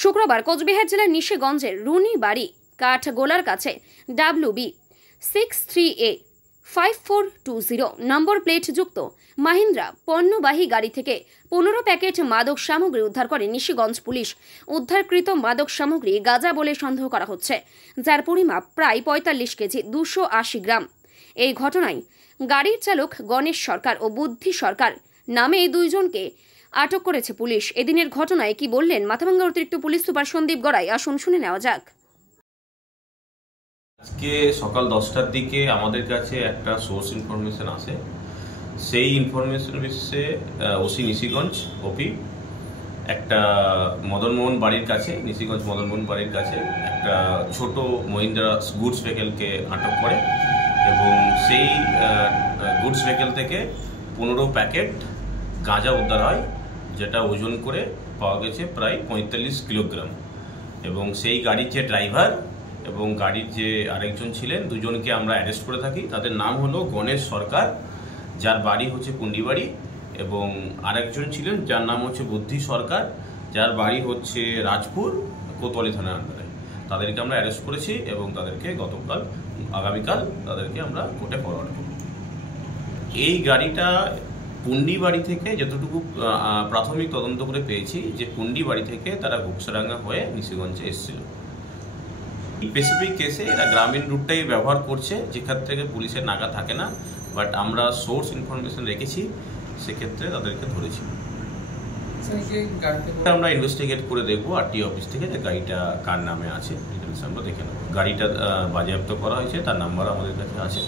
শুক্রবার কোচবিহার জেলার নিশিগঞ্জের রুনি বাড়ি কাঠগোলার কাছে WB 63A 5420 নম্বর প্লেট যুক্ত মাহিন্দ্রা পণ্যবাহী গাড়ি থেকে 15 প্যাকেট মাদক সামগ্রী উদ্ধার করে নিশিগঞ্জ পুলিশ। উদ্ধারকৃত মাদক সামগ্রী গাঁজা বলে সন্দেহ করা হচ্ছে, যার পরিমাপ প্রায় 45 কেজি 280 গ্রাম। এই ঘটনায় গাড়ির চালক গণেশ সরকার ও বুদ্ধি সরকার নামে দুইজনকে আটক করেছে পুলিশ। এদিনের ঘটনায় কি বললেন মাথাভাঙ্গা অতিরিক্ত পুলিশ সুপার সন্দীপ গড়াই, আসুন শুনে নেওয়া যাক। আজকে সকাল 10টার দিকে আমাদের কাছে একটা সোর্স ইনফরমেশন আসে। সেই ইনফরমেশন বেসিসে ওসি নিশিগঞ্জ ওপি একটা মদনমোহন বাড়ির কাছে, নিশিগঞ্জ মদনমোহন বাড়ির কাছে একটা ছোট মহিন্দ্রা গুডস ভেহিকেলকে আটক করে এবং সেই গুডস ভেহিকেল থেকে 15 প্যাকেট গাঁজা উদ্ধার হয়, যেটা ওজন করে পাওয়া গেছে প্রায় 45 কিলোগ্রাম। এবং সেই গাড়ির যে ড্রাইভার এবং গাড়ির যে আরেকজন ছিলেন, দুজনকে আমরা অ্যারেস্ট করে থাকি। তাদের নাম হলো গণেশ সরকার, যার বাড়ি হচ্ছে পুন্ডিবাড়ি, এবং আরেকজন ছিলেন যার নাম হচ্ছে বুদ্ধি সরকার, যার বাড়ি হচ্ছে রাজপুর কোতোয়ালি থানার আন্ডারে। তাদেরকে আমরা অ্যারেস্ট করেছি এবং তাদেরকে আগামীকাল তাদেরকে আমরা কোর্টে ফরওয়ার্ড করব। এই গাড়িটা পুন্ডিবাড়ি থেকে, যতটুকু প্রাথমিক তদন্ত করে পেয়েছি, যে পুন্ডিবাড়ি থেকে তারা ঘুকসাডাঙ্গা হয়ে নিশিগঞ্জে এসেছিল। স্পেসিফিক কেসে এরা গ্রামীণ রুটটাই ব্যবহার করছে, যেখান থেকে পুলিশের নাগা থাকে না, বাট আমরা সোর্স ইনফরমেশন রেখেছি, সেক্ষেত্রে তাদেরকে ধরেছি। আমরা ইনভেস্টিগেট করে দেখবো RTO অফিস থেকে যে গাড়িটা কার নামে আছে, ডিটেলস আমরা দেখে নেব। গাড়িটা বাজেয়াপ্ত করা হয়েছে, তার নাম্বার আমাদের কাছে আছে।